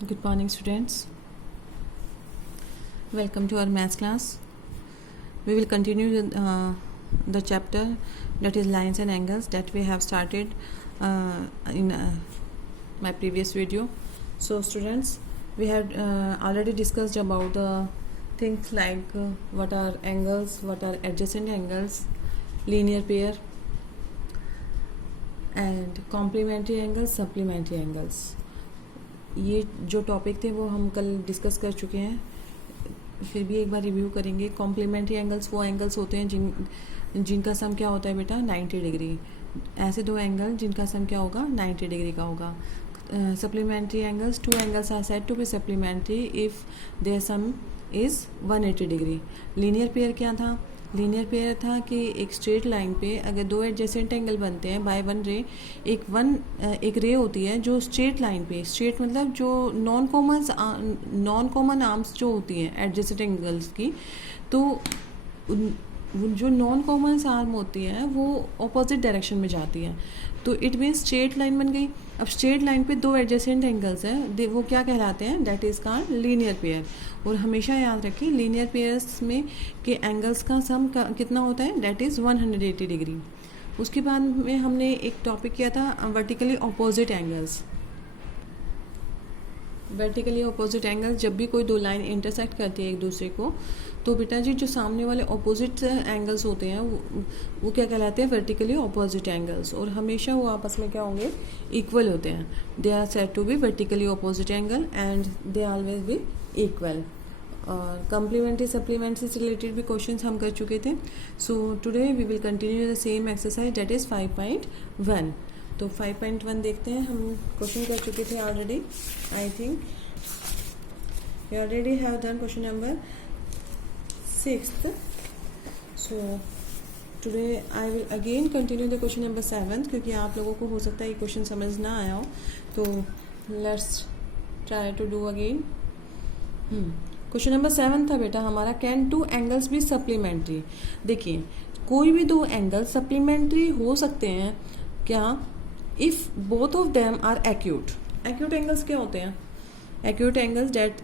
Good morning, students. Welcome to our maths class. We will continue the chapter that is lines and angles that we have started in my previous video. So, students, we had already discussed about the things like what are angles, what are adjacent angles, linear pair, and complementary angles, supplementary angles. ये जो topic थे वो हम कल discuss कर चुके हैं, फिर भी एक बार रिव्यू करेंगे. कॉम्प्लीमेंट्री एंगल्स वो एंगल्स होते हैं जिनका सम क्या होता है बेटा 90 डिग्री. ऐसे दो एंगल जिनका सम क्या होगा 90 डिग्री का होगा. Supplementary angles, two angles are said to be supplementary if their sum is 180 degree. Linear pair क्या था? लीनियर पेयर था कि एक स्ट्रेट लाइन पे अगर दो एडजेसेंट एंगल बनते हैं बाय वन रे, एक रे होती है जो स्ट्रेट लाइन पे, स्ट्रेट मतलब जो नॉन कॉमन आर्म्स जो होती हैं एडजेसेंट एंगल्स की, तो जो नॉन कॉमन आर्म होती है वो ऑपोजिट डायरेक्शन में जाती है. तो इट मीन स्ट्रेट लाइन बन गई. अब स्ट्रेट लाइन पे दो एडजेसेंट एंगल्स हैं, वो क्या कहलाते हैं? That is called linear pair. और हमेशा याद रखें लीनियर पेयर्स में के एंगल्स का सम कितना होता है? That is 180 degree. उसके बाद में हमने एक टॉपिक किया था vertically opposite angles. Vertically opposite angle, जब भी कोई दो लाइन इंटरसेक्ट करती है एक दूसरे को, तो बेटा जी जो सामने वाले अपोजिट एंगल्स होते हैं वो क्या कहलाते हैं? Vertically opposite angles. और हमेशा वो आपस में क्या होंगे? इक्वल होते हैं. They are said to be vertically opposite angle and they always be equal. और कम्प्लीमेंट्री सप्लीमेंट्री से रिलेटेड भी क्वेश्चंस हम कर चुके थे. So today we will continue the same exercise that is 5.1. तो 5.1 देखते हैं. हम क्वेश्चन कर चुके थे already. I think you already have done question number 6th. So today I will again continue the question number 7th, क्योंकि आप लोगों को हो सकता है ये क्वेश्चन समझ ना आया हो. तो let's try to do again. Question number 7 था बेटा हमारा, can two angles be supplementary. देखिए कोई भी दो एंगल सप्लीमेंट्री हो सकते हैं क्या? If both of them are acute. Acute angles क्या होते हैं? Acute angles that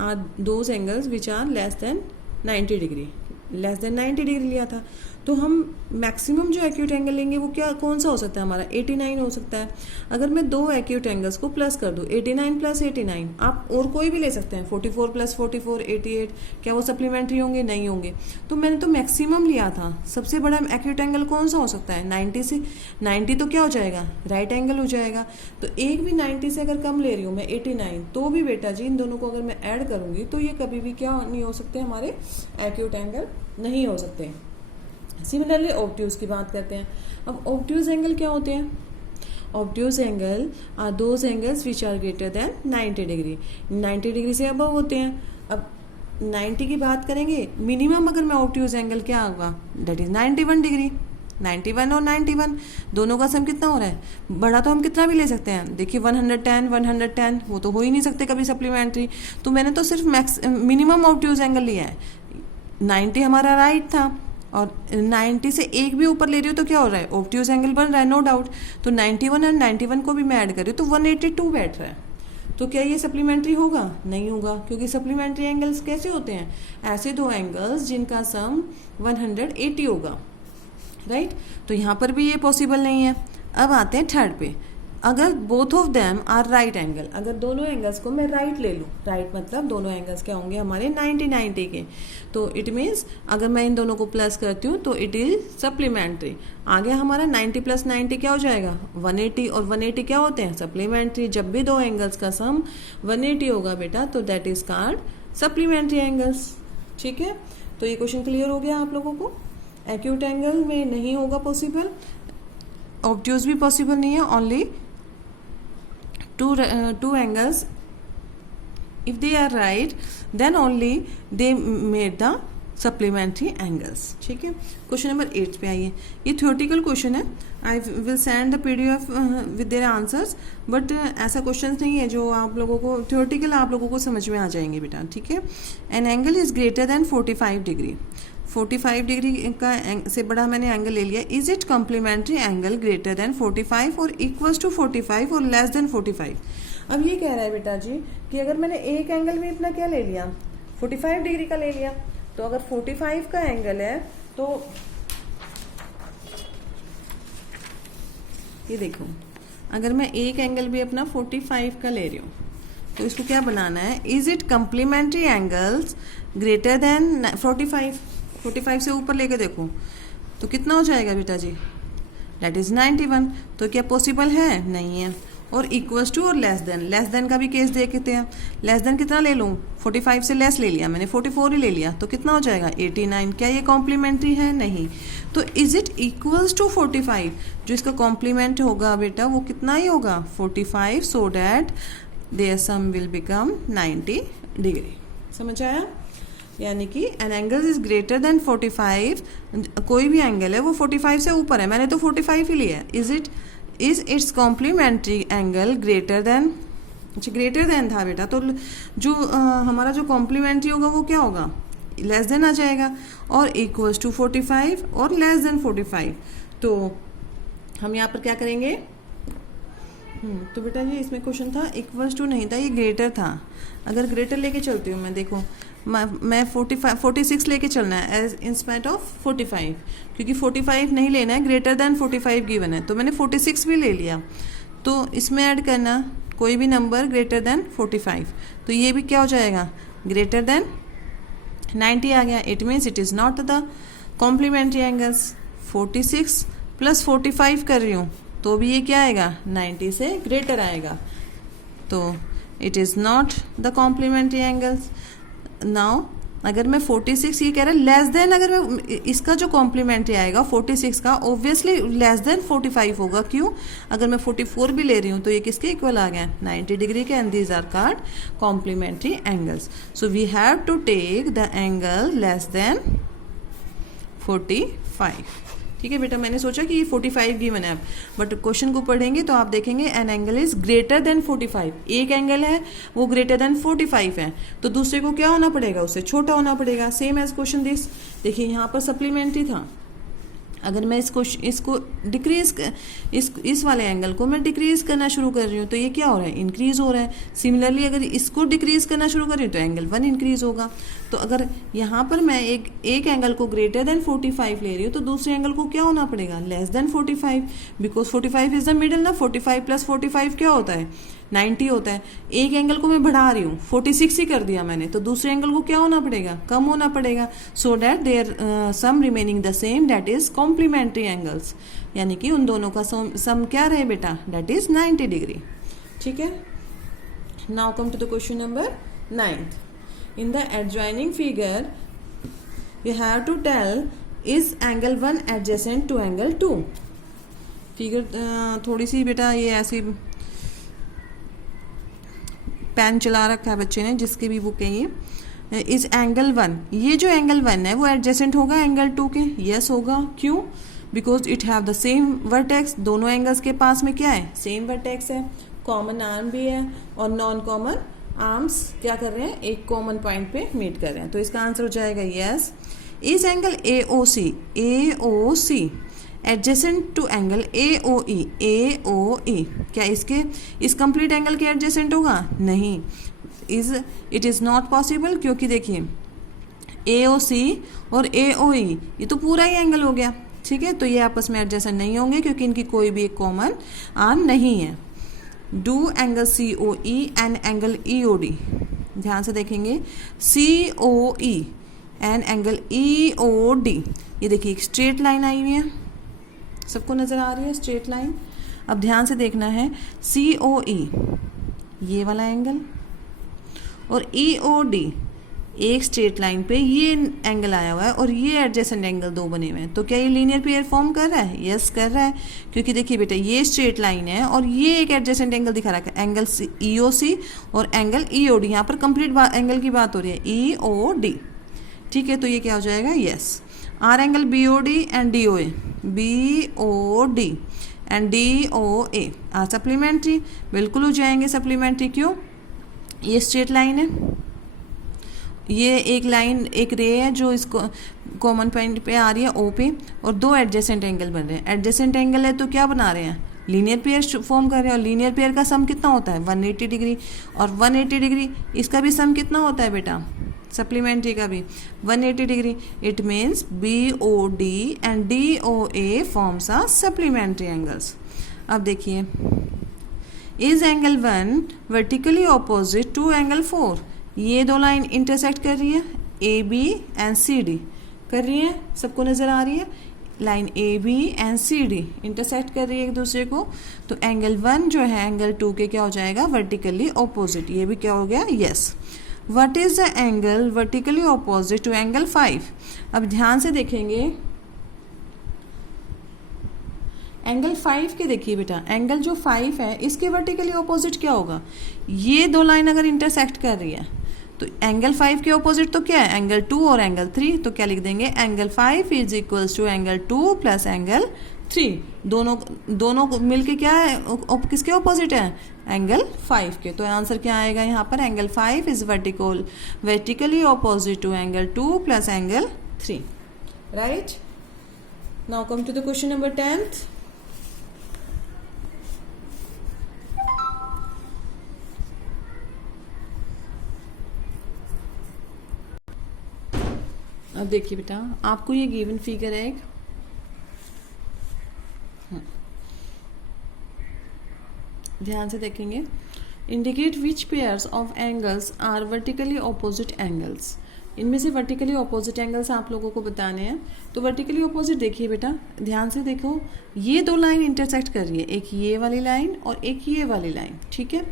are those angles which are less than 90 degree. Less than 90 degree लिया था, तो हम मैक्सिमम जो एक्यूट एंगल लेंगे वो क्या कौन सा हो सकता है? हमारा 89 हो सकता है. अगर मैं दो एक्यूट एंगल्स को प्लस कर दूँ, 89 प्लस 89, आप और कोई भी ले सकते हैं, 44 प्लस 44 88, क्या वो सप्लीमेंट्री होंगे? नहीं होंगे. तो मैंने तो मैक्सिमम लिया था. सबसे बड़ा एक्यूट एंगल कौन सा हो सकता है? 90 से 90 तो क्या हो जाएगा? राइट एंगल हो जाएगा. तो एक भी 90 से अगर कम ले रही हूँ मैं 89, तो भी बेटा जी इन दोनों को अगर मैं ऐड करूँगी तो ये कभी भी क्या नहीं हो सकते? हमारे एक्यूट एंगल नहीं हो सकते. सिमिलरली ऑब्ट्यूज की बात करते हैं. अब ऑब्ट्यूज एंगल क्या होते हैं? Obtuse angle are those angles which are greater than 90 degree. 90 degree से अबव होते हैं. अब 90 की बात करेंगे, मिनिमम अगर मैं ऑब्ट्यूज एंगल क्या होगा? That is 91 degree. 91 और 91 दोनों का सम कितना हो रहा है? बड़ा तो हम कितना भी ले सकते हैं. देखिए 110 वो तो हो ही नहीं सकते कभी सप्लीमेंट्री. तो मैंने तो सिर्फ मिनिमम ऑब्ट्यूज एंगल लिया है. 90 हमारा राइट था और 90 से एक भी ऊपर ले रही हूँ तो क्या हो रहा है? ऑब्ट्यूज एंगल बन रहा है, नो डाउट. तो 91 और 91 को भी मैं ऐड कर रही हूँ तो 182 बैठ रहा है. तो क्या ये सप्लीमेंट्री होगा? नहीं होगा, क्योंकि सप्लीमेंट्री एंगल्स कैसे होते हैं? ऐसे दो एंगल्स जिनका सम 180 होगा, राइट. तो यहाँ पर भी ये पॉसिबल नहीं है. अब आते हैं थर्ड पे. अगर both of them are right angle, अगर दोनों एंगल्स को मैं राइट ले लूँ, राइट मतलब दोनों एंगल्स क्या होंगे हमारे 90 के, तो इट मीन्स अगर मैं इन दोनों को प्लस करती हूँ तो इट इज सप्लीमेंट्री. आगे हमारा 90 प्लस 90 क्या हो जाएगा? 180. और 180 क्या होते हैं? सप्लीमेंट्री. जब भी दो एंगल्स का सम 180 होगा बेटा तो that is called supplementary angles. ठीक है, तो ये क्वेश्चन क्लियर हो गया आप लोगों को. एक्यूट एंगल में नहीं होगा पॉसिबल, ऑब्ट्यूज भी पॉसिबल नहीं है. Only two angles, if they are right then only they made the supplementary angles. ठीक है, क्वेश्चन नंबर 8 पे आइए. ये थियोरेटिकल क्वेश्चन है. I will send the PDF with their answers, but ऐसा क्वेश्चन नहीं है जो आप लोगों को थियोरेटिकल आप लोगों को समझ में आ जाएंगे बेटा. ठीक है. An angle is greater than 45 degree. 45 degree का से बड़ा मैंने एंगल ले लिया. Is it complementary angle greater than 45 और इक्वल्स टू 45 और लेस देन 45? अब ये कह रहा है बेटा जी कि अगर मैंने एक एंगल भी अपना क्या ले लिया, 45 डिग्री का ले लिया, तो अगर 45 का एंगल है तो ये देखो, अगर मैं एक एंगल भी अपना 45 का ले रही हूँ तो इसको क्या बनाना है, is it complementary angles greater than 45 से ऊपर लेके देखो तो कितना हो जाएगा बेटा जी, दैट इज 91। तो क्या पॉसिबल है, नहीं है। और इक्वल्स टू और लेस देन का भी केस देखते हैं। लेस देन कितना ले लूँ, 45 से लेस ले लिया मैंने, 44 ही ले लिया, तो कितना हो जाएगा 89। क्या ये कॉम्प्लीमेंट्री है, नहीं। तो इज इट इक्वल्स टू 45, जो इसका कॉम्प्लीमेंट होगा बेटा वो कितना ही होगा 45, so that their sum will become 90 degree. समझ आया? यानी कि an angle is greater than 45, कोई भी एंगल है वो 45 से ऊपर है, मैंने तो 45 ही लिया है। Is its complementary angle greater than, अच्छा ग्रेटर देन था बेटा, तो जो हमारा जो कॉम्प्लीमेंट्री होगा वो क्या होगा, लेस देन आ जाएगा, और इक्वल्स टू 45 और लेस देन 45। तो हम यहाँ पर क्या करेंगे, तो बेटा जी इसमें क्वेश्चन था इक्वल्स टू नहीं था, ये ग्रेटर था। अगर ग्रेटर लेके चलती हूँ मैं, देखो मैं 46 लेके चलना है एज इंस्पाइट ऑफ 45, क्योंकि 45 नहीं लेना है, ग्रेटर देन 45 गिवन है, तो मैंने 46 भी ले लिया। तो इसमें ऐड करना कोई भी नंबर ग्रेटर देन 45, तो ये भी क्या हो जाएगा, ग्रेटर देन 90 आ गया। It means it is not the complementary angles. 46 plus 45 कर रही हूँ तो भी ये क्या आएगा, 90 से ग्रेटर आएगा, तो it is not the complementary angles. Now अगर मैं 46, ये कह रहा है लेस देन, अगर मैं इसका जो कॉम्प्लीमेंट्री आएगा 46 का ऑब्वियसली लेस देन 45 होगा। क्यों, अगर मैं 44 भी ले रही हूँ तो ये किसके इक्वल आ गया, 90 डिग्री के, and these are called complementary angles. So we have to take the angle less than 45। ठीक है बेटा, मैंने सोचा कि ये 45 गिवन है, बट क्वेश्चन को पढ़ेंगे तो आप देखेंगे N angle is greater than 45। एक एंगल है वो ग्रेटर देन 45 है, तो दूसरे को क्या होना पड़ेगा, उससे छोटा होना पड़ेगा। सेम एज क्वेश्चन दिस, देखिए यहाँ पर सप्लीमेंट्री था, अगर मैं इसको डिक्रीज इस वाले एंगल को मैं डिक्रीज करना शुरू कर रही हूँ तो ये क्या हो रहा है, इंक्रीज हो रहा है। सिमिलरली अगर इसको डिक्रीज करना शुरू कर रही हूँ तो एंगल 1 इंक्रीज होगा। तो अगर यहाँ पर मैं एक एंगल को ग्रेटर देन 45 ले रही हूँ तो दूसरे एंगल को क्या होना पड़ेगा, less than 45, because 45 is the middle ना। 45 प्लस 45 क्या होता है, 90 होता है। एक एंगल को मैं बढ़ा रही हूँ, 46 ही कर दिया मैंने, तो दूसरे एंगल को क्या होना पड़ेगा, कम होना पड़ेगा, so that their sum remaining the same, that is complementary angles. यानी कि उन दोनों का सम क्या रहे बेटा, डैट इज 90 डिग्री। ठीक है, now come to the question number 9। In the adjoining figure you have to tell is angle 1 adjacent to angle 2। Figure थोड़ी सी बेटा ये ऐसी पेन चला रखा है बच्चे ने, जिसकी भी बुक है ये। इज एंगल 1, ये जो एंगल 1 है वो एडजेसेंट होगा एंगल 2 के, यस होगा। क्यों, because it have the same vertex. दोनों एंगल्स के पास में क्या है, सेम वर्टेक्स है, कॉमन आर्म भी है, और नॉन कॉमन आर्म्स क्या कर रहे हैं, एक कॉमन पॉइंट पे मीट कर रहे हैं। तो इसका आंसर हो जाएगा yes. Is angle AOC adjacent to angle AOE, क्या इस कंप्लीट एंगल के एडजेसेंट होगा, नहीं। इट इज़ नॉट पॉसिबल, क्योंकि देखिए AOC और AOE ये तो पूरा ही एंगल हो गया। ठीक है, तो ये आपस में एडजेसेंट नहीं होंगे क्योंकि इनकी कोई भी एक कॉमन आर्म नहीं है। Do angle COE and angle EOD, ध्यान से देखेंगे, COE एंड एंगल EOD, ये देखिए एक स्ट्रेट लाइन आई हुई है, सबको नज़र आ रही है स्ट्रेट लाइन। अब ध्यान से देखना है, COE ये वाला एंगल और EOD एक स्ट्रेट लाइन पे ये एंगल आया हुआ है, और ये एडजेसेंट एंगल दो बने हुए हैं। तो क्या ये लीनियर पेयर फॉर्म कर रहा है, यस कर रहा है, क्योंकि देखिए बेटा ये स्ट्रेट लाइन है और ये एक एडजेसेंट एंगल दिखा रखा है, एंगल EOC और एंगल EOD। यहाँ पर कंप्लीट एंगल की बात हो रही है, EOD। ठीक है, तो ये क्या हो जाएगा, yes. Are angle BOD and DOA, BOD and DOA are supplementary, बिल्कुल हो जाएंगे सप्लीमेंट्री। क्यों, ये स्ट्रेट लाइन है, ये एक लाइन, एक रे है जो इसको कॉमन पॉइंट पे आ रही है O पे, और दो एडजेसेंट एंगल बन रहे हैं। एडजेसेंट एंगल है तो क्या बना रहे हैं, लीनियर पेयर फॉर्म कर रहे हैं और लीनियर पेयर का सम कितना होता है 180 डिग्री, और 180 डिग्री इसका भी सम कितना होता है बेटा, सप्लीमेंट्री का भी 180 degree. It means BOD and DOA forms are supplementary angles. अब देखिए, is angle 1 vertically opposite to angle 4. ये दो लाइन इंटरसेक्ट कर रही है, AB एंड CD कर रही है, सबको नज़र आ रही है. Line AB and CD intersect कर रही है एक दूसरे को, तो एंगल 1 जो है एंगल 2 के क्या हो जाएगा, वर्टिकली ऑपोजिट. ये भी क्या हो गया, yes. What is the angle vertically opposite to angle 5. अब ध्यान से देखेंगे, एंगल 5 के देखिए बेटा, एंगल जो 5 है इसके वर्टिकली ऑपोजिट क्या होगा, ये दो लाइन अगर इंटरसेक्ट कर रही है तो एंगल 5 के ऑपोजिट तो क्या है, एंगल 2 और एंगल 3. तो क्या लिख देंगे, angle 5 is equals to angle 2 plus angle 3. दोनों मिलके क्या है, किसके ऑपोजिट है, एंगल 5 के. तो आंसर क्या आएगा यहाँ पर, angle 5 is vertically opposite to angle 2 plus angle 3. Right. Now come to the question number 10th. अब देखिए बेटा, आपको ये गिवन फिगर है एक, ध्यान से देखेंगे. Indicate which pairs of angles are vertically opposite angles. इनमें से वर्टिकली ऑपोजिट एंगल्स आप लोगों को बताने हैं. तो वर्टिकली ऑपोजिट देखिए बेटा, ध्यान से देखो, ये दो लाइन इंटरसेक्ट कर रही है, एक ये वाली लाइन और एक ये वाली लाइन. ठीक है,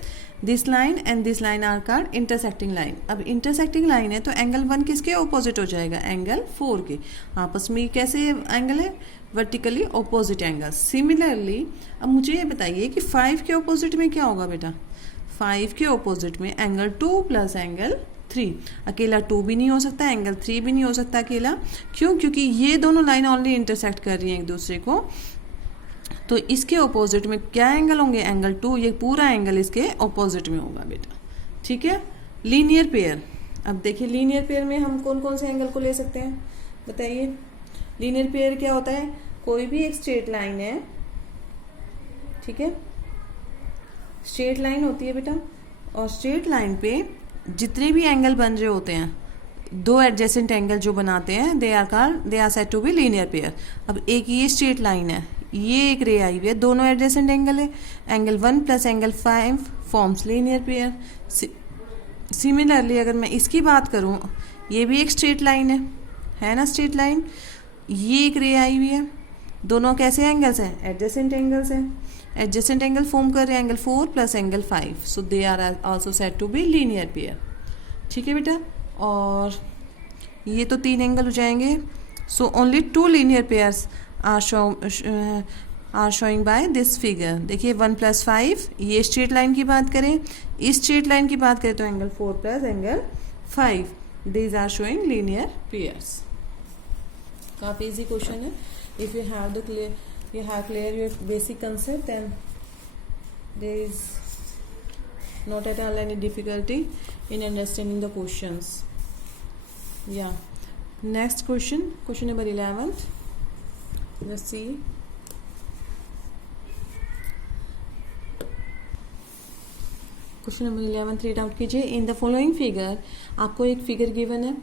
this line and this line are called intersecting line. अब इंटरसेक्टिंग लाइन है तो एंगल 1 किसके ऑपोजिट हो जाएगा, एंगल 4 के. आपस में कैसे एंगल है, वर्टिकली ऑपोजिट एंगल. सिमिलरली अब मुझे ये बताइए कि 5 के ऑपोजिट में क्या होगा बेटा, 5 के ऑपोजिट में एंगल 2 प्लस एंगल 3. अकेला 2 भी नहीं हो सकता, एंगल 3 भी नहीं हो सकता अकेला. क्यों, क्योंकि ये दोनों लाइन ऑनली इंटरसेक्ट कर रही हैं एक दूसरे को. तो इसके ऑपोजिट में क्या एंगल होंगे, एंगल 2. ये पूरा एंगल इसके ऑपोजिट में होगा बेटा. ठीक है. Linear pair. अब देखिए, लीनियर पेयर में हम कौन कौन से एंगल को ले सकते हैं, बताइए. लीनियर पेयर क्या होता है, कोई भी एक स्ट्रेट लाइन है, ठीक है, स्ट्रेट लाइन होती है बेटा, और स्ट्रेट लाइन पे जितने भी एंगल बन रहे होते हैं, दो एडजेसेंट एंगल जो बनाते हैं, they are said to be linear pair. अब एक ये स्ट्रेट लाइन है, ये एक रे आई हुई है, दोनों एडजेसेंट एंगल है, angle 1 plus angle 5 forms linear pair. Similarly अगर मैं इसकी बात करूं, ये भी एक स्ट्रेट लाइन है ना, स्ट्रेट लाइन, ये एक रे आई हुई है, दोनों कैसे एंगल्स हैं, एडजेसेंट एंगल्स हैं. एडजेसेंट एंगल फॉर्म कर रहे हैं angle 4 plus angle 5. So they are also said to be linear pair. ठीक है बेटा. और ये तो 3 एंगल हो जाएंगे. So only 2 linear pairs are showing by this figure. देखिए 1 प्लस 5, ये स्ट्रेट लाइन की बात करें, इस स्ट्रेट लाइन की बात करें तो angle 4 plus angle 5, these are showing linear pairs. काफ़ी इजी क्वेश्चन है. If you have clear your basic concept, then there is not at all any difficulty in understanding the questions. Yeah. Next question number 11th. Let's see. Question number 11 read out कीजिए. In the following figure, आपको एक figure given है.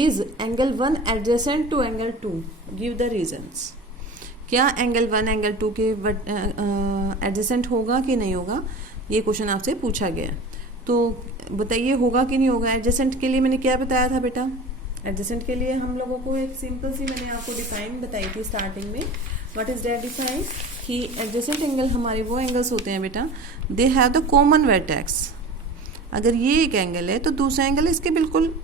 Is angle 1 adjacent to angle 2? Give the reasons. क्या angle 1 angle 2 के adjacent होगा कि नहीं होगा, ये क्वेश्चन आपसे पूछा गया. तो बताइए होगा कि नहीं होगा. एडजेसेंट के लिए मैंने क्या बताया था बेटा, एडजेसेंट के लिए हम लोगों को एक सिंपल सी मैंने आपको डिफाइन बताई थी स्टार्टिंग में. व्हाट इज दैट डिफाइन, कि एडजेसेंट एंगल हमारे वो एंगल्स होते हैं बेटा, they have the common vertex. अगर ये एक एंगल है तो दूसरा एंगल इसके बिल्कुल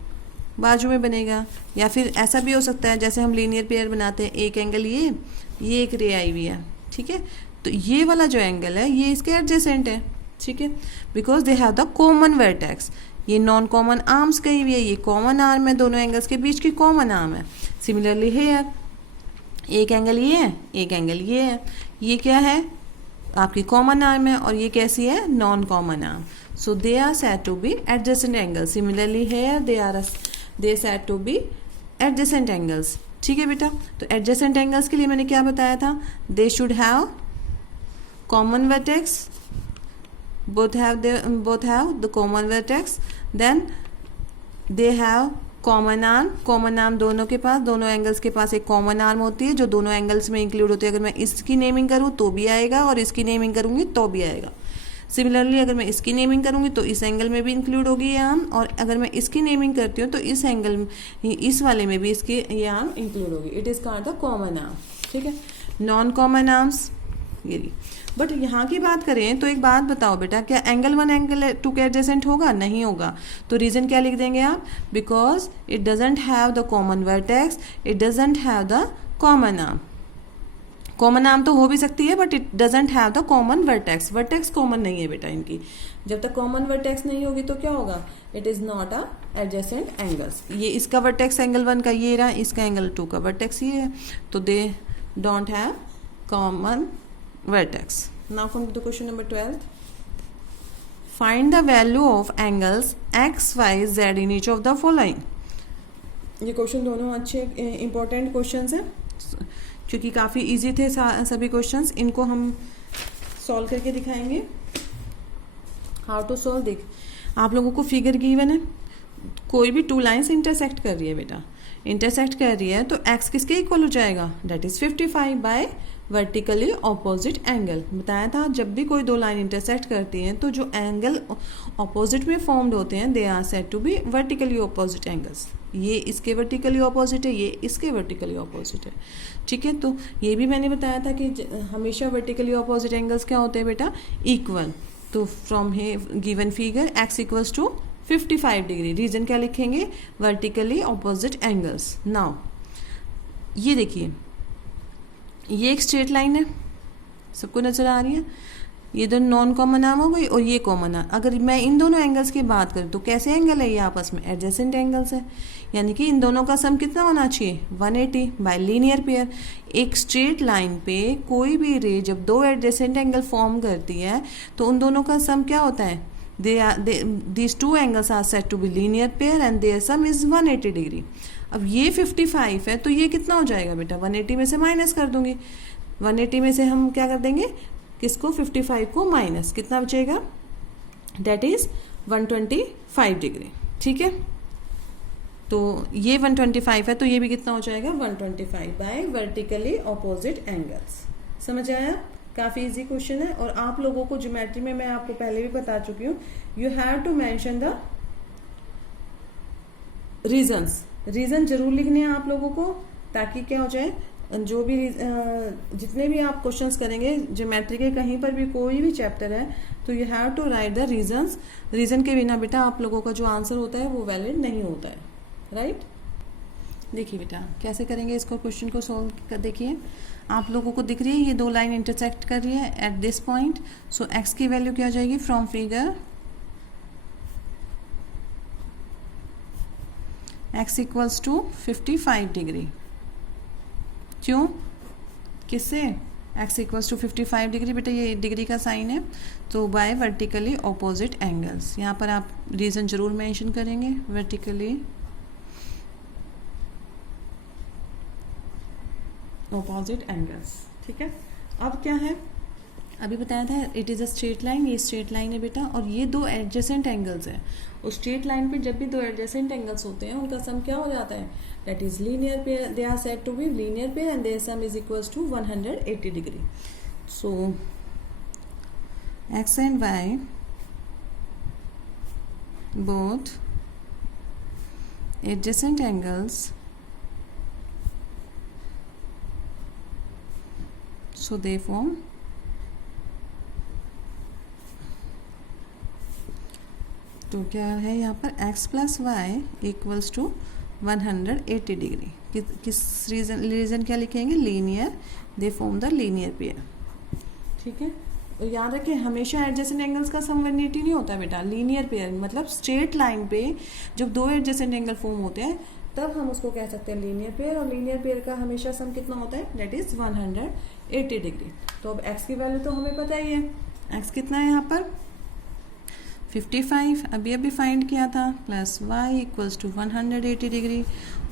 बाजू में बनेगा. या फिर ऐसा भी हो सकता है जैसे हम लीनियर पेयर बनाते हैं, एक एंगल ये एक रे आई हुई है, ठीक है, तो ये वाला जो एंगल है ये इसके एडजेसेंट है. ठीक है, because they have the common vertex. ये नॉन कॉमन आर्म्स कही हुई है, ये कॉमन आर्म है, दोनों एंगल्स के बीच की कॉमन आर्म है. सिमिलरली हेयर, एक एंगल ये है, एक एंगल ये है, ये क्या है, आपकी कॉमन आर्म है, और ये कैसी है, non common arm. So they are said to be adjacent angle. Similarly here they said to be adjacent angles. ठीक है बेटा. तो एडजेसेंट एंगल्स के लिए मैंने क्या बताया था, they should have common vertex, both have the common vertex, then they have common arm दोनों के पास, दोनों एंगल्स के पास एक कॉमन आर्म होती है जो दोनों एंगल्स में इंक्लूड होती है। अगर मैं इसकी नेमिंग करूँ तो भी आएगा और इसकी नेमिंग करूँगी तो भी आएगा। सिमिलरली अगर मैं इसकी नेमिंग करूँगी तो इस एंगल में भी इंक्लूड होगी ये आर्म, और अगर मैं इसकी नेमिंग करती हूँ तो इस एंगल इस वाले में भी इसकी ये आर्म इंक्लूड होगी। It is called the common arm. ठीक है, नॉन कॉमन आर्म्स ये। बट यहाँ की बात करें तो एक बात बताओ बेटा, क्या एंगल 1 एंगल 2 के एडजेसेंट होगा? नहीं होगा। तो रीज़न क्या लिख देंगे आप? Because it doesn't have the common vertex, it doesn't have the common arm. Common arm तो हो भी सकती है but it doesn't have the common vertex. Vertex common नहीं है बेटा इनकी। जब तक कॉमन वर्टेक्स नहीं होगी तो क्या होगा? It is not a adjacent angles. ये इसका वर्टेक्स एंगल 1 का ये रहा, इसका एंगल 2 का वर्टेक्स ये है, तो they don't have common vertex. Now come to the question number 12. Find the value of angles x, y, z in each of the following. ये क्वेश्चन दोनों अच्छे इंपॉर्टेंट क्वेश्चंस हैं क्योंकि काफ़ी इजी थे सभी क्वेश्चंस। इनको हम सॉल्व करके दिखाएंगे। हाउ टू सॉल्व, देख आप लोगों को फिगर गिवन है, कोई भी 2 लाइन्स इंटरसेक्ट कर रही है बेटा, इंटरसेक्ट कर रही है तो x किसके इक्वल हो जाएगा? That is 55 by vertically opposite angle. बताया था जब भी कोई 2 लाइन इंटरसेक्ट करती हैं तो जो एंगल ऑपोजिट में फॉर्म्ड होते हैं they are said to be vertically opposite angles. ये इसके वर्टिकली ऑपोजिट है, ये इसके वर्टिकली ऑपोजिट है। ठीक है, तो ये भी मैंने बताया था कि हमेशा वर्टिकली ऑपोजिट एंगल्स क्या होते हैं बेटा? इक्वल। तो from the given figure x equals to 55 degree. Reason क्या लिखेंगे? Vertically opposite angles. नाउ ये देखिए, ये एक स्ट्रेट लाइन है, सबको नज़र आ रही है। ये दोनों नॉन कॉमन आर्म हो गई और ये कॉमन आर्म। अगर मैं इन दोनों एंगल्स की बात करूँ तो कैसे एंगल है ये आपस में? एडजेसेंट एंगल्स है, यानी कि इन दोनों का सम कितना होना चाहिए? 180 बाय लीनियर पेयर। एक स्ट्रेट लाइन पे कोई भी रे जब 2 एडजेसेंट एंगल फॉर्म करती है तो उन दोनों का सम क्या होता है? these 2 angles are said to be linear pair and their sum is 180 degree. अब ये 55 है तो ये कितना हो जाएगा बेटा? 180 में से माइनस कर दूंगी। 180 में से हम क्या कर देंगे? किसको? 55 को माइनस, कितना बचेगा? That is 125 degree. ठीक है, तो ये 125 है तो ये भी कितना हो जाएगा? 125 बाय वर्टिकली ऑपोजिट एंगल्स। समझ आया? काफ़ी इजी क्वेश्चन है। और आप लोगों को ज्योमेट्री में मैं आपको पहले भी बता चुकी हूँ, you have to mention the reasons. Reason जरूर लिखने हैं आप लोगों को, ताकि क्या हो जाए, जो भी जितने भी आप क्वेश्चंस करेंगे ज्योमेट्री के, कहीं पर भी कोई भी चैप्टर है, तो you have to write the reasons. Reason के बिना बेटा आप लोगों का जो आंसर होता है वो वैलिड नहीं होता है। राइट, देखिए बेटा कैसे करेंगे इसको, क्वेश्चन को सॉल्व कर। देखिए आप लोगों को दिख रही है ये 2 लाइन इंटरसेक्ट कर रही है at this point. So x की वैल्यू क्या हो जाएगी? From figure x equals to 55 degree. क्यों? किससे? x equals to 55 degree. बेटा ये डिग्री का साइन है, तो बाय वर्टिकली ऑपोजिट एंगल्स। यहाँ पर आप रीज़न जरूर मेंशन करेंगे, वर्टिकली ऑपोजिट एंगल्स। ठीक है, अब क्या है? अभी बताया था it is a straight line. ये स्ट्रेट लाइन है बेटा, और ये 2 एडजेसेंट एंगल्स हैं। उस स्ट्रेट लाइन पे जब भी 2 एडजेसेंट एंगल्स होते हैं उनका सम क्या हो जाता है? That is linear pair. They are said to be linear pair and their sum is equals to 180 degree. So x and y both adjacent angles, so they form तो क्या है यहाँ पर? x plus y equals to 180 degree. किस reason क्या लिखेंगे? Linear, they form the linear pair. ठीक है, और याद रखें हमेशा एडजेसेंट एंगल्स का सम 180 नहीं होता बेटा। लीनियर पेयर मतलब स्ट्रेट लाइन पे जब 2 एडजेसेंट एंगल फॉर्म होते हैं तब हम उसको कह सकते हैं लीनियर पेयर, और लीनियर पेयर का हमेशा सम कितना होता है? That is 180 degree. तो अब x की वैल्यू तो हमें पता ही है, x कितना है यहाँ पर? 55 अभी फाइंड किया था, plus y equals to 180 degree,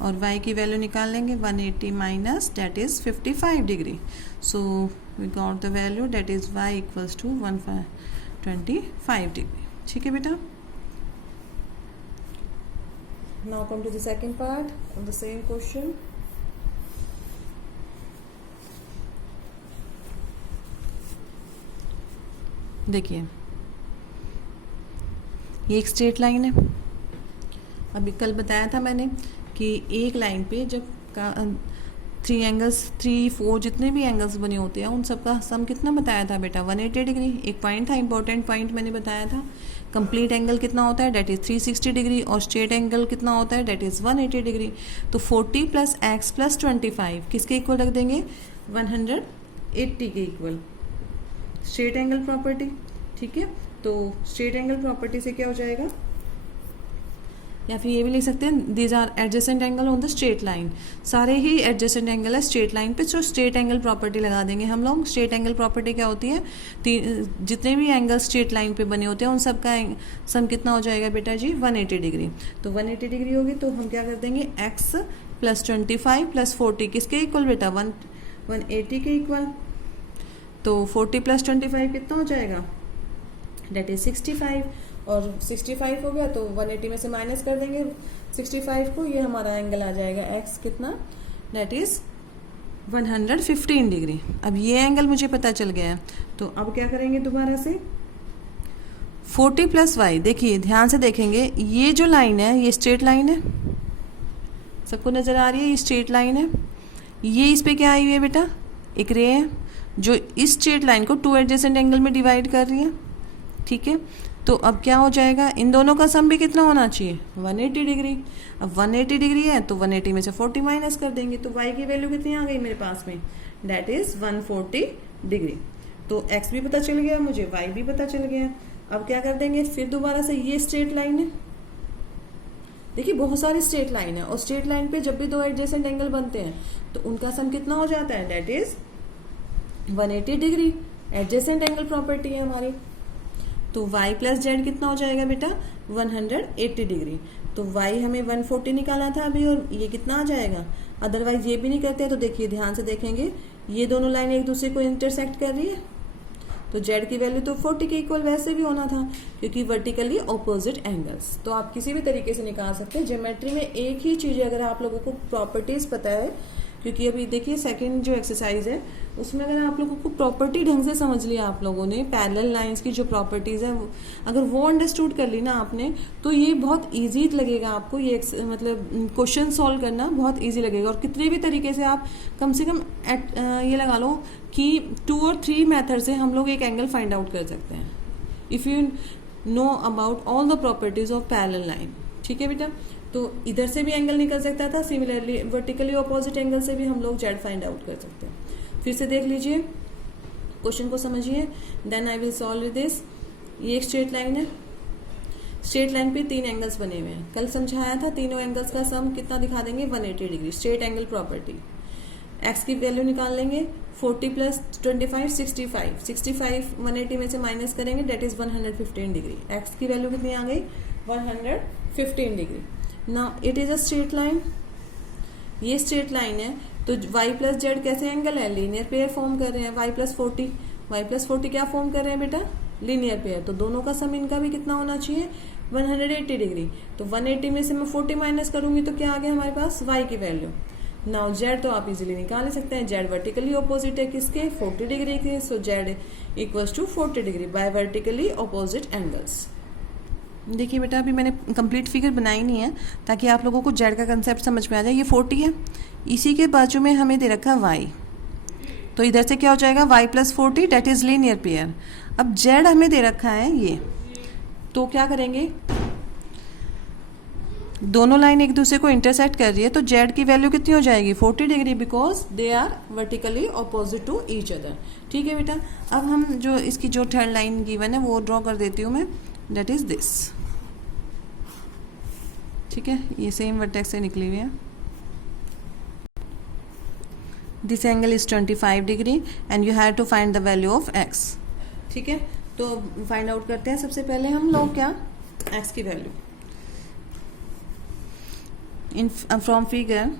और y की वैल्यू निकाल लेंगे 180 minus that is 55 degree. So we got the value that is y equals to 125 degree. ठीक है बेटा। Now come to the second part of the same question. देखिए ये एक स्ट्रेट लाइन है। अभी कल बताया था मैंने कि एक लाइन पे जब 3 4 जितने भी एंगल्स बने होते हैं उन सब का सम कितना बताया था बेटा 180 डिग्री। एक पॉइंट था, इंपॉर्टेंट पॉइंट मैंने बताया था। कंप्लीट एंगल कितना होता है दैट इज़ 360 डिग्री और स्ट्रेट एंगल कितना होता है दैट इज़ 180 डिग्री। तो 40 + x + 25 किसके इक्वल रख देंगे 180 के इक्वल, स्ट्रेट एंगल प्रॉपर्टी। ठीक है, तो स्ट्रेट एंगल प्रॉपर्टी से क्या हो जाएगा, या फिर ये भी लिख सकते हैं these are adjacent angle on the straight line. सारे ही एडजेसेंट एंगल है स्ट्रेट लाइन पे, तो स्ट्रेट एंगल प्रॉपर्टी लगा देंगे हम लोग। स्ट्रेट एंगल प्रॉपर्टी क्या होती है, जितने भी एंगल स्ट्रेट लाइन पे बने होते हैं उन सब का सम कितना हो जाएगा बेटा जी 180 डिग्री। तो 180 डिग्री होगी तो हम क्या कर देंगे x + 25 + 40 किसके इक्वल बेटा 180 के इक्वल। तो 40 + 25 कितना हो जाएगा दैट इज 65, और 65 हो गया तो 180 में से माइनस कर देंगे 65 को, ये हमारा एंगल आ जाएगा x कितना दैट इज 115 डिग्री। अब ये एंगल मुझे पता चल गया है, तो अब क्या करेंगे दोबारा से 40 + y। देखिए ध्यान से देखेंगे, ये जो लाइन है ये स्ट्रेट लाइन है, सबको नज़र आ रही है, ये स्ट्रेट लाइन है। ये इस पे क्या आई हुई है बेटा एक रे है जो इस स्ट्रेट लाइन को 2 एडजेसेंट एंगल में डिवाइड कर रही है। ठीक है, तो अब क्या हो जाएगा, इन दोनों का सम भी कितना होना चाहिए 180 डिग्री। अब 180 डिग्री है तो 180 में से 40 माइनस कर देंगे, तो y की वैल्यू कितनी आ गई मेरे पास में दैट इज 140 डिग्री। तो x भी पता चल गया मुझे, y भी पता चल गया। अब क्या कर देंगे फिर दोबारा से, ये स्ट्रेट लाइन है, देखिए बहुत सारी स्ट्रेट लाइन है, और स्ट्रेट लाइन पे जब भी 2 एडजेसेंट एंगल बनते हैं तो उनका सम कितना हो जाता है that is 180 degree. Adjacent angle property है हमारी। तो y + z कितना हो जाएगा बेटा 180 डिग्री। तो y हमें 140 निकाला था अभी, और ये कितना आ जाएगा, अदरवाइज ये भी नहीं करते तो देखिए ध्यान से देखेंगे ये दोनों लाइन एक दूसरे को इंटरसेक्ट कर रही है, तो z की वैल्यू तो 40 के इक्वल वैसे भी होना था क्योंकि वर्टिकली ऑपोजिट एंगल्स। तो आप किसी भी तरीके से निकाल सकते हैं। ज्योमेट्री में एक ही चीज़ है, अगर आप लोगों को प्रॉपर्टीज पता है, क्योंकि अभी देखिए सेकंड जो एक्सरसाइज है उसमें अगर आप लोगों को प्रॉपर्टी ढंग से समझ लिया आप लोगों ने, पैरेलल लाइंस की जो प्रॉपर्टीज है अगर वो अंडरस्टूड कर ली ना आपने, तो ये बहुत इजी लगेगा आपको, ये मतलब क्वेश्चन सॉल्व करना बहुत इजी लगेगा। और कितने भी तरीके से आप कम से कम ये लगा लो कि 2 और 3 मेथड से हम लोग एक एंगल फाइंड आउट कर सकते हैं if you know about all the properties of parallel line. ठीक है बेटा, तो इधर से भी एंगल निकल सकता था, सिमिलरली वर्टिकली ऑपोजिट एंगल से भी हम लोग जेड फाइंड आउट कर सकते हैं। फिर से देख लीजिए, क्वेश्चन को समझिए, then I will solve this. ये एक स्ट्रेट लाइन है, स्ट्रेट लाइन पे 3 एंगल्स बने हुए हैं, कल समझाया था। तीनों एंगल्स का सम कितना दिखा देंगे 180 degree, straight angle property. X की वैल्यू निकाल लेंगे 40 + 25 65, 65 180 में से माइनस करेंगे दैट इज 115 डिग्री। एक्स की वैल्यू कितनी आ गई 115 degree. Now it is a straight line, ये स्ट्रेट लाइन है, तो y + z कैसे एंगल है, लीनियर पेयर फॉर्म कर रहे हैं। y + 40 क्या फॉर्म कर रहे हैं बेटा, लीनियर पेयर। तो दोनों का सम इनका भी कितना होना चाहिए 180 डिग्री। तो 180 में से मैं 40 माइनस करूंगी तो क्या आ गया हमारे पास y की वैल्यू। नाउ z तो आप इजीली निकाल ही सकते हैं, z वर्टिकली ऑपोजिट है किसके 40 डिग्री के, सो z = 40 degree bye vertically opposite angles. देखिए बेटा अभी मैंने कंप्लीट फिगर बनाई नहीं है ताकि आप लोगों को जेड का कंसेप्ट समझ में आ जाए। ये 40 है, इसी के बाजू में हमें दे रखा है y, तो इधर से क्या हो जाएगा y + 40 that is linear pair. अब जेड हमें दे रखा है ये, तो क्या करेंगे, दोनों लाइन एक दूसरे को इंटरसेक्ट कर रही है, तो जेड की वैल्यू कितनी हो जाएगी 40 degree, because they are vertically opposite to each other. ठीक है बेटा, अब हम जो इसकी जो थर्ड लाइन गिवन है वो ड्रॉ कर देती हूँ मैं, दैट इज दिस। ठीक है, ये सेम वर्टेक्स से निकली हुई है। This angle is 25 degree and you have to find the value of x। ठीक है, तो फाइंड आउट करते हैं सबसे पहले हम लोग क्या, x की वैल्यू। इन from figure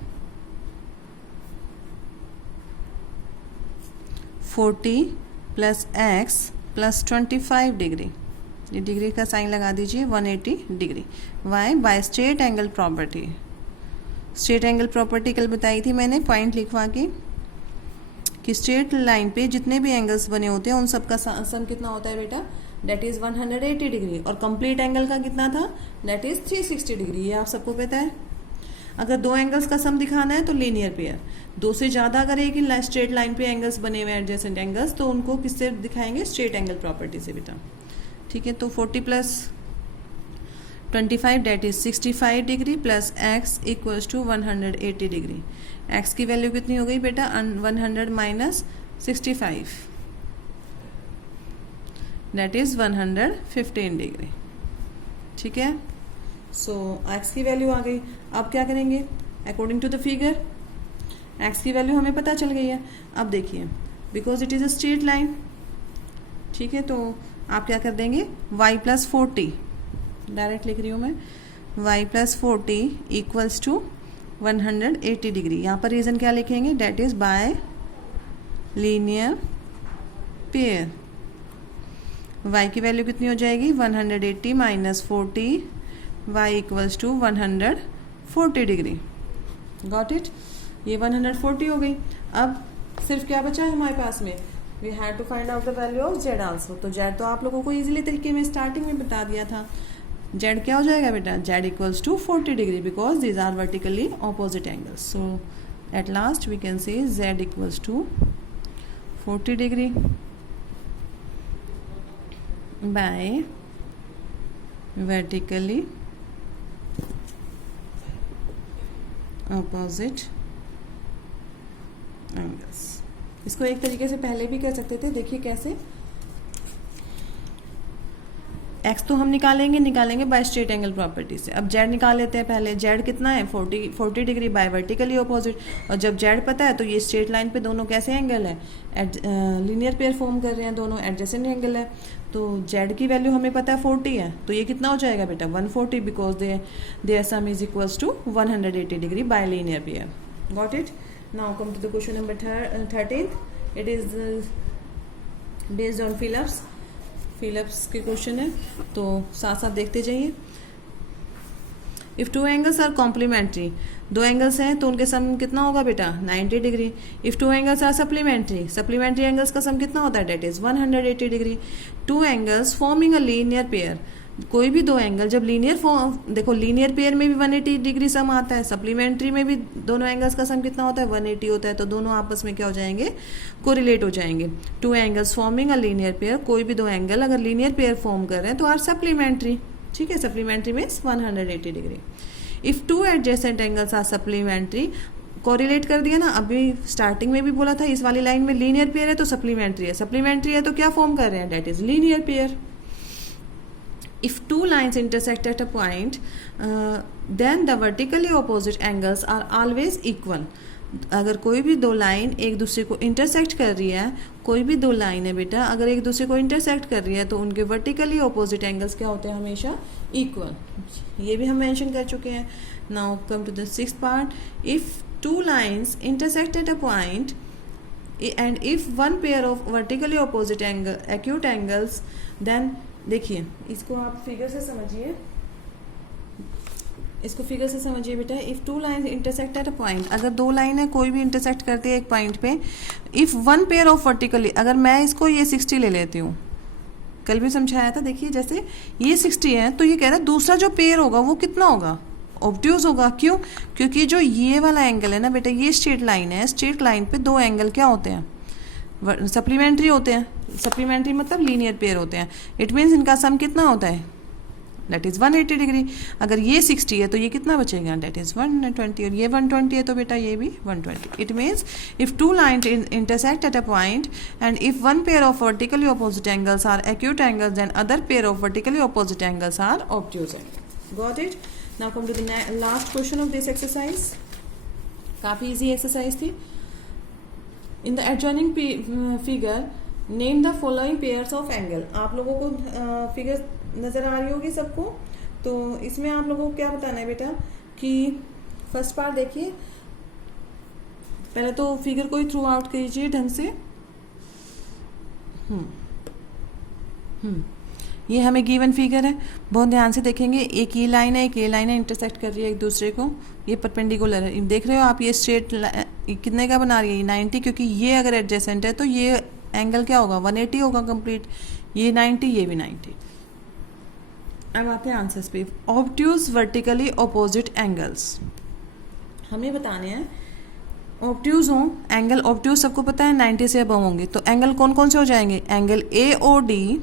40 plus x plus 25 degree, ये डिग्री का साइन लगा दीजिए, 180 degree. Why? By straight angle property. Straight angle property कल बताई थी मैंने, पॉइंट लिखवा के, कि स्ट्रेट लाइन पे जितने भी एंगल्स बने होते हैं उन सब का सम कितना होता है बेटा, दैट इज 180 डिग्री। और कंप्लीट एंगल का कितना था, दैट इज 360 डिग्री। ये आप सबको पता है। अगर दो एंगल्स का सम दिखाना है तो लीनियर पेयर, दो से ज़्यादा अगर एक ही स्ट्रेट लाइन पे एंगल्स बने हुए एडजेसेंट एंगल्स, तो उनको किससे दिखाएंगे, स्ट्रेट एंगल प्रॉपर्टी से बेटा। ठीक है, तो 40 plus 25 that is 65 degree plus x equals to 180 degree. x की वैल्यू कितनी हो गई बेटा, 100 माइनस 65 दैट इज 115 डिग्री। ठीक है, सो x की वैल्यू आ गई। अब क्या करेंगे, according to the figure x की वैल्यू हमें पता चल गई है। अब देखिए, because it is a straight line, ठीक है, तो आप क्या कर देंगे, y प्लस 40, डायरेक्ट लिख रही हूँ मैं, y plus 40 equals to 180 degree. यहाँ पर रीज़न क्या लिखेंगे, that is by linear pair. y की वैल्यू कितनी हो जाएगी, 180 minus 40, y equals to 140 degree. Got it, ये 140 हो गई। अब सिर्फ क्या बचा है हमारे पास में, we had to find out the value of z also. तो z तो आप लोगों को इजीली तरीके में स्टार्टिंग में बता दिया था। z क्या हो जाएगा बेटा, z equals to 40 degree because these are vertically opposite angles. So at last we can say z equals to 40 degree by vertically opposite angles। इसको एक तरीके से पहले भी कर सकते थे, देखिए कैसे। x तो हम निकालेंगे बाय स्ट्रेट एंगल प्रॉपर्टी से। अब z निकाल लेते हैं पहले। z कितना है, 40 डिग्री बाय वर्टिकली ऑपोजिट। और जब z पता है तो ये स्ट्रेट लाइन पे दोनों कैसे एंगल है, लीनियर पेयर फॉर्म कर रहे हैं, दोनों एडजेसेंट एंगल है। तो z की वैल्यू हमें पता है 40 है, तो ये कितना हो जाएगा बेटा, 140 because their sum is equals to 180 degree by linear pair. Got it. Now come to the question number 13। It is based on फिलिप्स के क्वेश्चन है, तो साथ साथ देखते जाइए। If two angles are complementary, दो एंगल्स हैं तो उनके सम कितना होगा बेटा, 90 degree. If two angles are supplementary angles का सम कितना होता है, that is 180 degree. Two angles forming a linear pair, कोई भी दो एंगल जब लीनियर फॉर्म, देखो लीनियर पेयर में भी 180 डिग्री सम आता है, सप्लीमेंट्री में भी दोनों एंगल्स का सम कितना होता है, 180 होता है। तो दोनों आपस में क्या हो जाएंगे, कोरिलेट हो जाएंगे। Two angles forming a linear pair, कोई भी दो एंगल अगर लीनियर पेयर फॉर्म कर रहे हैं तो आर सप्लीमेंट्री। ठीक है, supplementary means 180 degree. If two adjacent angles are supplementary, correlate कर दिया ना, अभी स्टार्टिंग में भी बोला था इस वाली लाइन में लीनियर पेयर है तो सप्लीमेंट्री है, सप्लीमेंट्री है तो क्या फॉर्म कर रहे हैं, that is linear pair. If two lines intersect at a point, then the vertically opposite angles are always equal. अगर कोई भी दो लाइन एक दूसरे को इंटरसेक्ट कर रही है, कोई भी दो लाइन है बेटा अगर एक दूसरे को इंटरसेक्ट कर रही है तो उनके वर्टिकली ऑपोजिट एंगल्स क्या होते हैं, हमेशा इक्वल। ये भी हम मेंशन कर चुके हैं। Now come to the sixth part. If two lines intersect at a point and if one pair of vertically opposite angle acute angles, then देखिए इसको आप फिगर से समझिए, इसको फिगर से समझिए बेटा। If two line intersect at a point, अगर दो लाइन है कोई भी इंटरसेक्ट करती है एक पॉइंट पे, if one pair of vertically, अगर मैं इसको ये 60 ले लेती हूँ, कल भी समझाया था, देखिए जैसे ये 60 है तो ये कह रहा है दूसरा जो पेयर होगा वो कितना होगा, ऑब्ट्यूज होगा। क्यों, क्योंकि जो ये वाला एंगल है ना बेटा, ये स्ट्रेट लाइन है, स्ट्रेट लाइन पे दो एंगल क्या होते हैं, सप्लीमेंट्री होते हैं। सप्लीमेंट्री मतलब लीनियर पेयर होते हैं। इट मीन्स इनका सम कितना होता है, दैट इज़ 180 डिग्री। अगर ये 60 है तो ये कितना बचेगा, दैट इज़ 120, और ये 120 है तो बेटा ये भी 120। It means if two line intersect at a point and if one pair of vertically opposite angles are acute angles, then other pair of vertically opposite angles are obtuse angle. Got it. Now come to the last question of this exercise. काफ़ी easy exercise थी। In the adjoining figure name the following pairs of angle. आप लोगों को figure नजर आ रही होगी सबको, तो इसमें आप लोगों को क्या बताना है बेटा कि फर्स्ट पार्ट देखिए, पहले तो फिगर को ही थ्रू आउट कीजिए ढंग से। ये हमें गिवन फिगर है, बहुत ध्यान से देखेंगे। एक ये लाइन है, एक ये लाइन है, इंटरसेक्ट कर रही है एक दूसरे को, ये परपेंडिकुलर है। देख रहे हो आप, ये स्ट्रेट कितने का बना रही है, ये 90, क्योंकि ये अगर एडजेसेंट है तो ये एंगल क्या होगा, 180 होगा कंप्लीट, ये 90, ये भी 90। अब आते हैं आंसर्स पे। ऑब्ट्यूज वर्टिकली अपोजिट एंगल्स हमें बताने हैं। ऑब्ट्यूज हो एंगल, ऑब्ट्यूज सबको पता है 90 से अबव होंगे, तो एंगल कौन कौन से हो जाएंगे, एंगल ए ओ डी,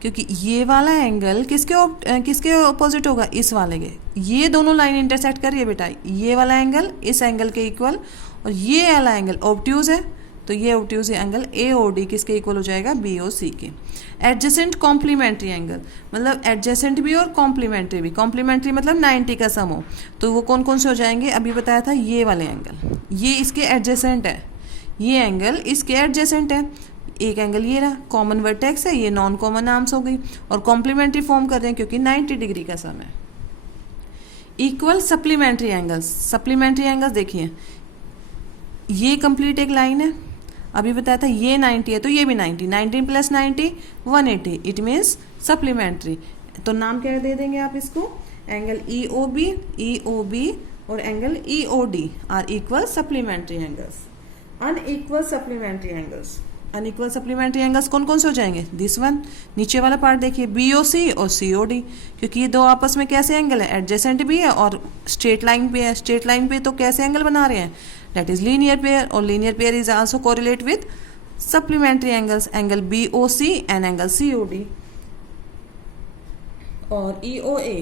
क्योंकि ये वाला एंगल किसके अपोजिट होगा, इस वाले के। ये दोनों लाइन इंटरसेक्ट कर रही है बेटा, ये वाला एंगल इस एंगल के इक्वल, और ये वाला एंगल ऑब्ट्यूज है, तो ये obtuse angle A O D किसके इक्वल हो जाएगा, बी ओ सी के। एडजेसेंट कॉम्प्लीमेंट्री एंगल, मतलब एडजेसेंट भी और कॉम्प्लीमेंट्री भी। कॉम्प्लीमेंट्री मतलब 90 का सम हो, तो वो कौन कौन से हो जाएंगे, अभी बताया था, ये वाले एंगल, ये इसके एडजेसेंट है, ये एंगल इसके एडजेसेंट है। एक एंगल ये रहा, कॉमन वर्टेक्स है, ये नॉन कॉमन आर्म्स हो गई, और कॉम्प्लीमेंट्री फॉर्म कर रहे हैं क्योंकि 90 डिग्री का सम है। Equal supplementary angles, supplementary angles देखिए, ये कंप्लीट एक लाइन है, अभी बताया था ये 90 है तो ये भी 90, 19 + 90 180, इट मीन्स सप्लीमेंट्री। तो नाम क्या दे देंगे आप इसको, एंगल ई ओ बी और angle E O D are equal supplementary angles. Unequal supplementary angles, unequal supplementary angles कौन कौन से हो जाएंगे, दिस वन, नीचे वाला पार्ट देखिए, बी ओ सी और सी ओ डी, क्योंकि ये दो आपस में कैसे एंगल है, एडजेसेंट भी है और स्ट्रेट लाइन पे है। स्ट्रेट लाइन पे तो कैसे एंगल बना रहे हैं, that is linear pair, और linear pair is also correlate with supplementary angles, angle BOC and angle COD। और EOA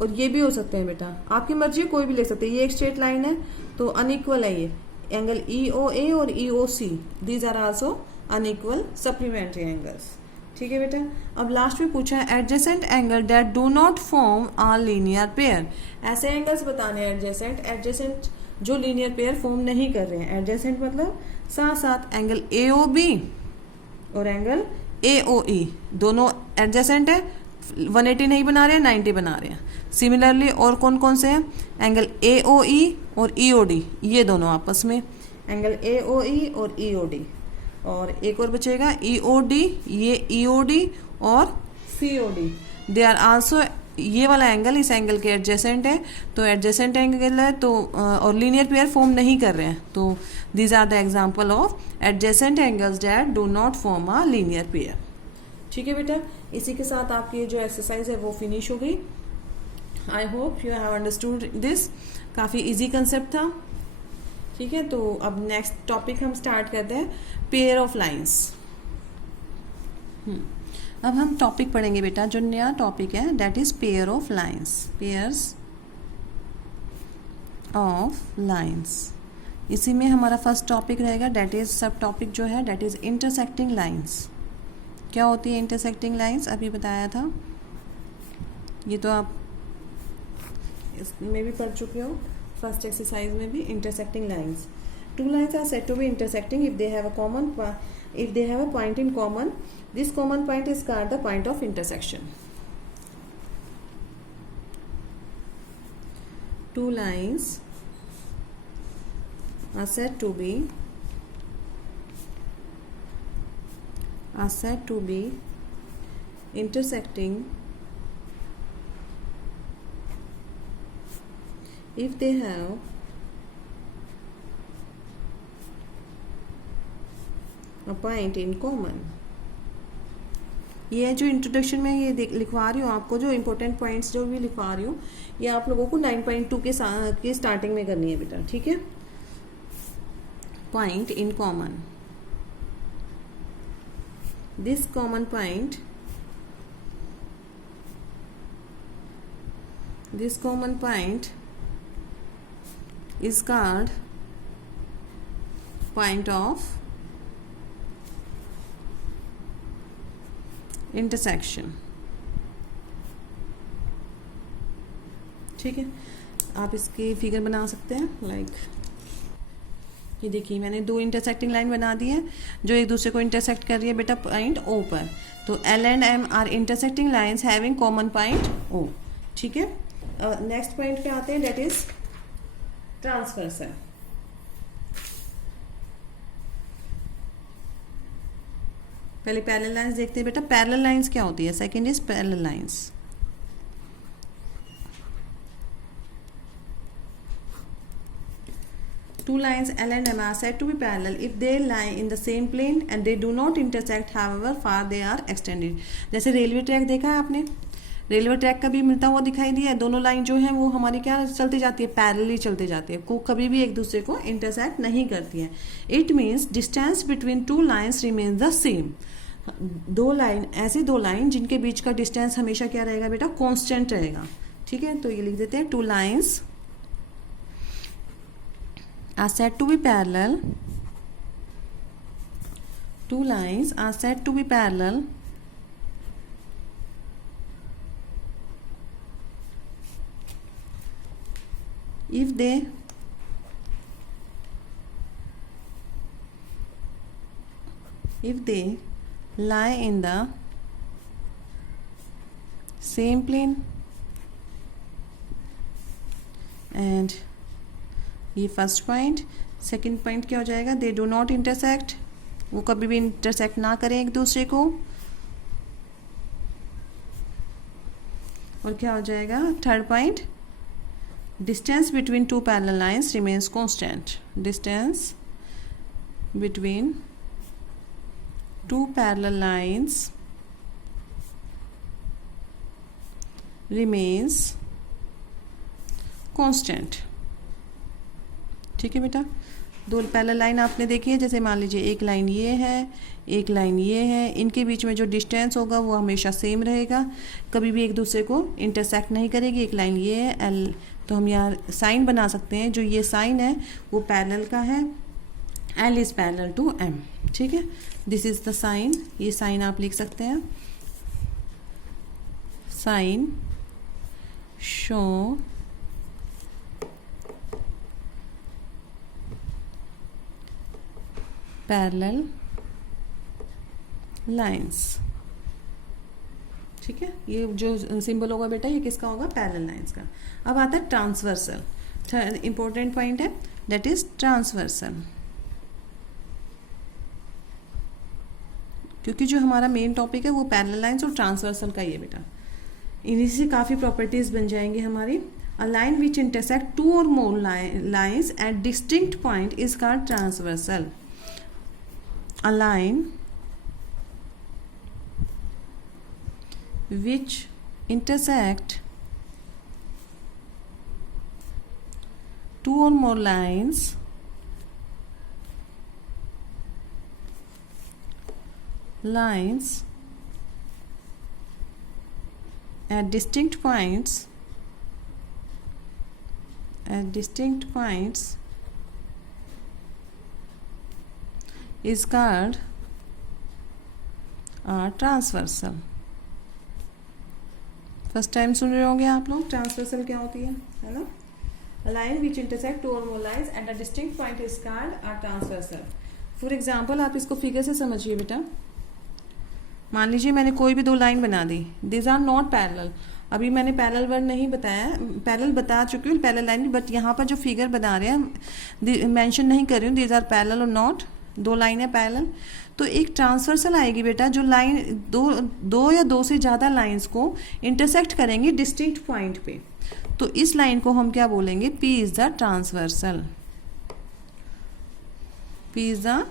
और ये भी हो सकते हैं बेटा, आपकी मर्जी है, कोई भी ले सकते हैं। ये एक स्ट्रेट लाइन है तो अनइक्वल है, ये एंगल EOA और EOC, these are also unequal supplementary angles. ठीक है बेटा। अब लास्ट में पूछा है adjacent angle that do not form a linear pair, ऐसे एंगल्स बताने हैं एडजेसेंट जो लीनियर पेयर फॉर्म नहीं कर रहे हैं। एडजेसेंट मतलब साथ साथ, एंगल AOB और एंगल AOE दोनों एडजेसेंट है, 180 नहीं बना रहे हैं, 90 बना रहे हैं। सिमिलरली और कौन कौन से हैं, एंगल AOE और EOD, ये दोनों आपस में, एंगल AOE और EOD। और एक और बचेगा EOD, ये EOD और COD, दे आर आल्सो, ये वाला एंगल इस एंगल के एडजेसेंट है, तो एडजेसेंट एंगल है तो और लीनियर पेयर फॉर्म नहीं कर रहे हैं, तो these are the example of adjacent angles that do not form a linear pair. ठीक है बेटा, इसी के साथ आपकी जो एक्सरसाइज है वो फिनिश हो गई। I hope you have understood this, काफ़ी इजी कंसेप्ट था। ठीक है, तो अब नेक्स्ट टॉपिक हम स्टार्ट करते हैं, पेयर ऑफ लाइंस। अब हम टॉपिक पढ़ेंगे बेटा, जो नया टॉपिक है that is pair of lines, pairs of lines. इसी में हमारा फर्स्ट टॉपिक रहेगा, दैट इज सब टॉपिक जो है दैट इज इंटरसेक्टिंग लाइंस। क्या होती है इंटरसेक्टिंग लाइंस, अभी बताया था, ये तो आप इसमें भी पढ़ चुके हो, फर्स्ट एक्सरसाइज में भी। Intersecting lines, two lines are said to be intersecting if they have a point in common, this common point is called the point of intersection. Two lines are said to be intersecting if they have a point in common। ये जो introduction में ये लिखवा रही हूँ आपको, जो important points जो भी लिखवा रही हूँ, ये आप लोगों को 9.2 के स्टार्टिंग में करनी है बेटा। ठीक है, point in common, this common point is called point of intersection। ठीक है, आप इसकी फिगर बना सकते हैं, लाइक ये देखिए मैंने दो इंटरसेक्टिंग लाइन बना दी है जो एक दूसरे को इंटरसेक्ट कर रही है बेटा पॉइंट O पर। तो L and M are intersecting lines having common point O। ठीक है, नेक्स्ट पॉइंट पे आते हैं, दैट इज ट्रांसवर्स है। पहले पैरेलल लाइंस देखते हैं बेटा। पैरेलल लाइंस क्या होती है? Second is parallel lines. Two lines L and M are said to be parallel if they lie in the same plane and they do not intersect however far they are extended। जैसे railway track देखा है आपने, railway track कभी मिलता हुआ दिखाई दिया है? दोनों लाइन जो है वो हमारी क्या चलती जाती है? पैरेलली चलती जाती है, को कभी भी एक दूसरे को इंटरसेक्ट नहीं करती है। It means distance between two lines remains the same. दो लाइन, ऐसी दो लाइन जिनके बीच का डिस्टेंस हमेशा क्या रहेगा बेटा? कॉन्स्टेंट रहेगा। ठीक है, तो ये लिख देते हैं, two lines are said to be parallel, two lines are said to be parallel if they lie in the same plane and ये फर्स्ट पॉइंट। सेकंड पॉइंट क्या हो जाएगा? दे डू नॉट इंटरसेक्ट, वो कभी भी इंटरसेक्ट ना करें एक दूसरे को। और क्या हो जाएगा? Third point, distance between two parallel lines remains constant. Distance between two parallel lines remains constant. ठीक है बेटा, दो पैरेलल लाइन आपने देखी है। जैसे मान लीजिए एक लाइन ये है, एक लाइन ये है, इनके बीच में जो डिस्टेंस होगा वो हमेशा सेम रहेगा, कभी भी एक दूसरे को इंटरसेक्ट नहीं करेगी। एक लाइन ये है एल, तो हम यहाँ साइन बना सकते हैं, जो ये साइन है वो पैरेलल का है, L is parallel to M. ठीक है, दिस इज़ द साइन, ये साइन आप लिख सकते हैं, साइन शो पैरेलल लाइंस। ठीक है, ये जो सिंबल होगा बेटा ये किसका होगा? पैरेलल लाइंस का। अब आता है ट्रांसवर्सल। इंपॉर्टेंट पॉइंट है, दैट इज ट्रांसवर्सल, क्योंकि जो हमारा मेन टॉपिक है वो पैरेलल लाइंस और ट्रांसवर्सल का ही है बेटा। इन्हीं से काफ़ी प्रॉपर्टीज बन जाएंगी हमारी। A line which intersect two or more lines at distinct point is called transversal. A line which intersect two or more lines at distinct points is called transversal. First time सुन रहे होंगे आप लोग, transversal क्या होती है ना? A line which intersect two or more lines at a distinct point is called a transversal. For example आप इसको फिगर से समझिए बेटा। मान लीजिए मैंने कोई भी दो लाइन बना दी, दिस आर नॉट पैरेलल। अभी मैंने पैरेलल वर्ड नहीं बताया, पैरेलल बता चुकी हूँ पैरेलल लाइन, बट यहाँ पर जो फिगर बना रहे हैं मेंशन नहीं कर रही हूँ दिस आर पैरेलल और नॉट, दो लाइन है पैरेलल। तो एक ट्रांसवर्सल आएगी बेटा, जो लाइन दो या दो से ज़्यादा लाइंस को इंटरसेक्ट करेंगे डिस्टिंक्ट पॉइंट पे, तो इस लाइन को हम क्या बोलेंगे? P is the transversal, P is the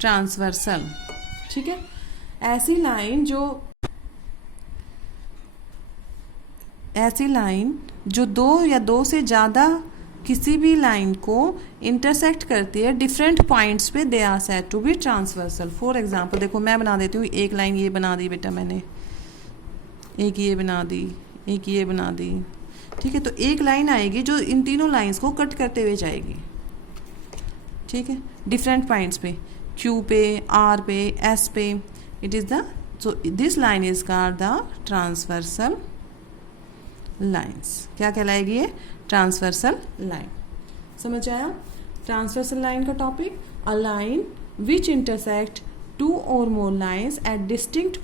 transversal. ठीक है, ऐसी लाइन जो दो या दो से ज़्यादा किसी भी लाइन को इंटरसेक्ट करती है डिफरेंट पॉइंट्स पे, they are said to be transversal. For example देखो मैं बना देती हूँ, एक लाइन ये बना दी बेटा मैंने, एक ये बना दी, एक ये बना दी। ठीक है, तो एक लाइन आएगी जो इन तीनों लाइंस को कट करते हुए जाएगी। ठीक है, डिफरेंट पॉइंट्स पे, Q पे, R पे, S पे, it is the, so this line is called the transversal lines. क्या कहलाएगी ये? Transversal line. समझ आया ट्रांसवर्सल लाइन का topic? A line which intersect two or more lines at distinct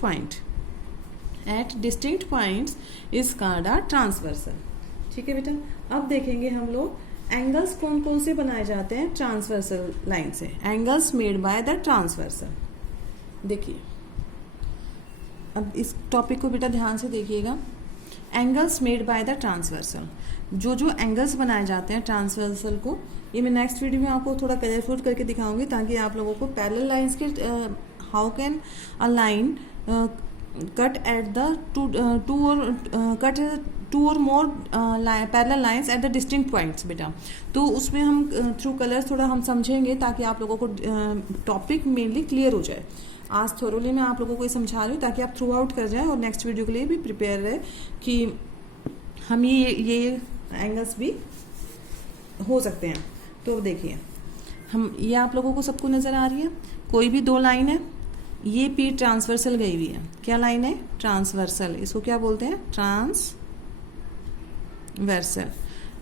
points is called a transversal. ठीक है बेटा, अब देखेंगे हम लोग एंगल्स कौन कौन से बनाए जाते हैं ट्रांसवर्सल लाइन से। Angles made by the transversal. देखिए अब इस टॉपिक को बेटा ध्यान से देखिएगा। Angles made by the transversal, जो जो एंगल्स बनाए जाते हैं ट्रांसवर्सल को, ये मैं नेक्स्ट वीडियो में आपको थोड़ा कलरफुल करके दिखाऊंगी ताकि आप लोगों को पैरेलल लाइंस के how can a line cut at the two or more parallel lines at the distinct points बेटा। तो उसमें हम थ्रू कलर्स थोड़ा हम समझेंगे ताकि आप लोगों को टॉपिक मेनली क्लियर हो जाए। आज थोरोली मैं आप लोगों को ये समझा रही हूँ ताकि आप थ्रू आउट कर जाएं और नेक्स्ट वीडियो के लिए भी प्रिपेयर रहे कि हम ये एंगल्स भी हो सकते हैं। तो देखिए हम ये आप लोगों को सबको नज़र आ रही है, कोई भी दो लाइन है, ये पी ट्रांसवर्सल गई हुई है। क्या लाइन है? ट्रांसवर्सल। इसको क्या बोलते हैं? ट्रांसवर्सल।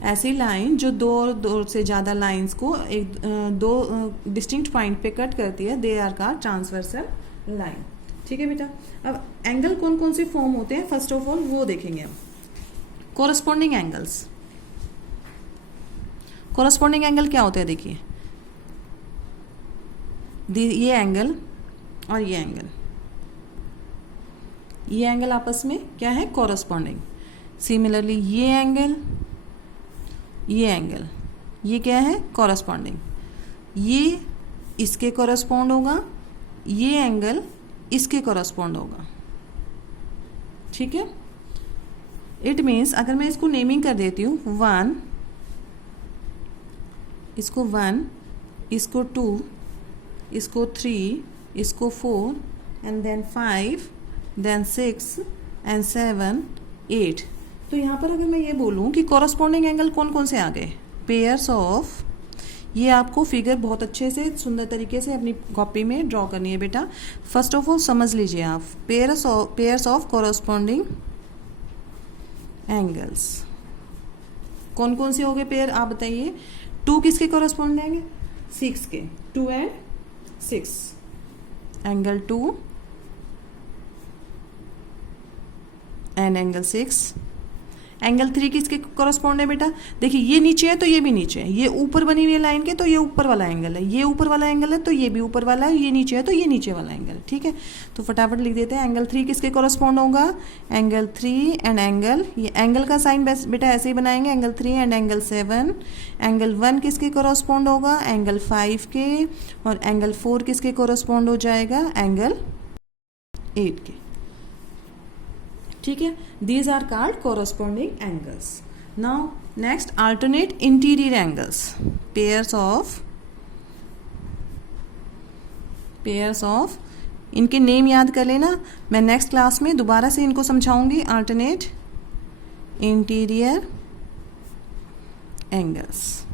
ऐसी लाइन जो दो से ज़्यादा लाइंस को एक दो डिस्टिंक्ट पॉइंट पे कट करती है, दे आर का ट्रांसवर्सल लाइन। ठीक है बेटा। अब एंगल कौन कौन से फॉर्म होते हैं फर्स्ट ऑफ ऑल वो देखेंगे हम। Corresponding angles. कोरस्पॉन्डिंग एंगल क्या होते हैं? देखिए ये एंगल और ये एंगल आपस में क्या है? कोरस्पॉन्डिंग। सिमिलरली ये एंगल ये क्या है? कोरस्पॉन्डिंग। ये इसके कोरस्पॉन्ड होगा, ये एंगल इसके कोरस्पॉन्ड होगा। ठीक है। इट मीन्स अगर मैं इसको नेमिंग कर देती हूँ 1, इसको 1, इसको 2, इसको 3, इसको 4 एंड देन 5 देन 6 एंड 7 8। तो यहाँ पर अगर मैं ये बोलूँ कि कॉरस्पॉन्डिंग एंगल कौन कौन से आ गए, पेयर्स ऑफ, ये आपको फिगर बहुत अच्छे से सुंदर तरीके से अपनी कॉपी में ड्रॉ करनी है बेटा। फर्स्ट ऑफ ऑल समझ लीजिए आप, पेयर्स ऑफ कॉरस्पॉन्डिंग एंगल्स कौन कौन से हो गए पेयर, आप बताइए। 2 किसके कॉरस्पॉन्ड आएंगे? 6 के, 2 and 6, angle 2 and angle 6। Angle 3 किसके कॉरस्पॉन्ड है बेटा? देखिए ये नीचे है तो ये भी नीचे है, ये ऊपर बनी हुई है लाइन के तो ये ऊपर वाला एंगल है, ये ऊपर वाला एंगल है तो ये भी ऊपर वाला है, ये नीचे है तो ये नीचे वाला एंगल है। ठीक है, तो फटाफट लिख देते हैं। एंगल 3 किसके कॉरस्पॉन्ड होगा? एंगल 3 एंड एंगल, ये एंगल का साइन बेटा ऐसे ही बनाएंगे, एंगल 3 एंड एंगल 7। एंगल 1 किसके कॉरस्पॉन्ड होगा? एंगल 5 के। और एंगल 4 किसके कॉरस्पॉन्ड हो जाएगा? एंगल 8 के। ठीक है, these are called corresponding angles. Now next, alternate interior angles, pairs of, इनके नेम याद कर लेना, मैं नेक्स्ट क्लास में दोबारा से इनको समझाऊंगी। अल्टरनेट इंटीरियर एंगल्स,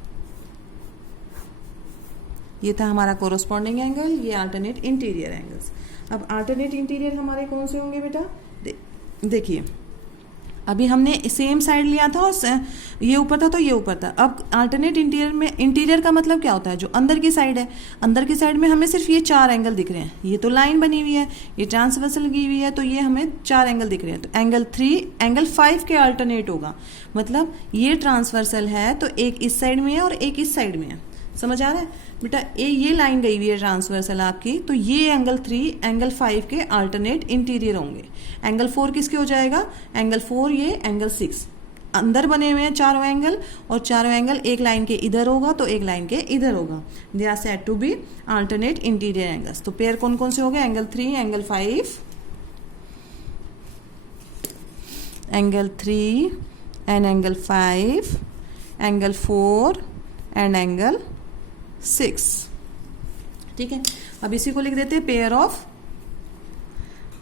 ये था हमारा कॉरस्पॉन्डिंग एंगल, ये अल्टरनेट इंटीरियर एंगल्स। अब अल्टरनेट इंटीरियर हमारे कौन से होंगे बेटा? देखिए अभी हमने सेम साइड लिया था और ये ऊपर था तो ये ऊपर था। अब अल्टरनेट इंटीरियर में, इंटीरियर का मतलब क्या होता है? जो अंदर की साइड है, अंदर की साइड में हमें सिर्फ ये 4 एंगल दिख रहे हैं। ये तो लाइन बनी हुई है, ये ट्रांसवर्सल की हुई है, तो ये हमें 4 एंगल दिख रहे हैं। तो एंगल 3 एंगल 5 के अल्टरनेट होगा, मतलब ये ट्रांसवर्सल है तो एक इस साइड में है और एक इस साइड में है। समझ आ रहा है बेटा? ये लाइन गई हुई है ट्रांसवर्सल आपकी, तो ये एंगल 3 एंगल 5 के अल्टरनेट इंटीरियर होंगे। एंगल 4 किसके हो जाएगा? एंगल 4 ये एंगल 6, अंदर बने हुए हैं चारों एंगल, और चारों एंगल एक लाइन के इधर होगा तो एक लाइन के इधर होगा। They are said to be alternate interior angles. तो पेयर कौन कौन से हो गए? Angle 3 angle 5, angle 3 and angle 5, angle 4 and angle 6। ठीक है, अब इसी को लिख देते हैं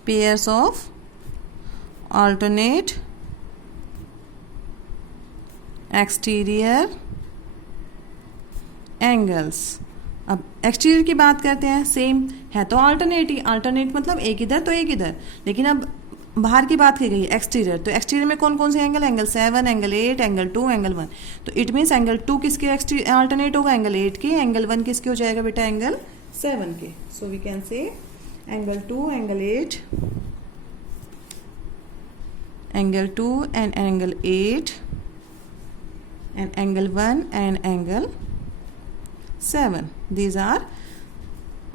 pairs of alternate exterior angles. अब एक्सटीरियर की बात करते हैं, सेम है तो अल्टरनेट ही, अल्टरनेट मतलब एक इधर तो एक इधर, लेकिन अब बाहर की बात की गई एक्सटीरियर, तो एक्सटीरियर में कौन कौन से angle? Angle 7 angle 8 angle 2 angle 1। तो इट मीन्स एंगल 2 किसके अल्टरनेट होगा? एंगल 8 के। एंगल 1 किसके हो जाएगा बेटा? एंगल 7 के। So we can say angle 2 angle 8, angle 2 and angle 8 and angle 1 and angle 7. These are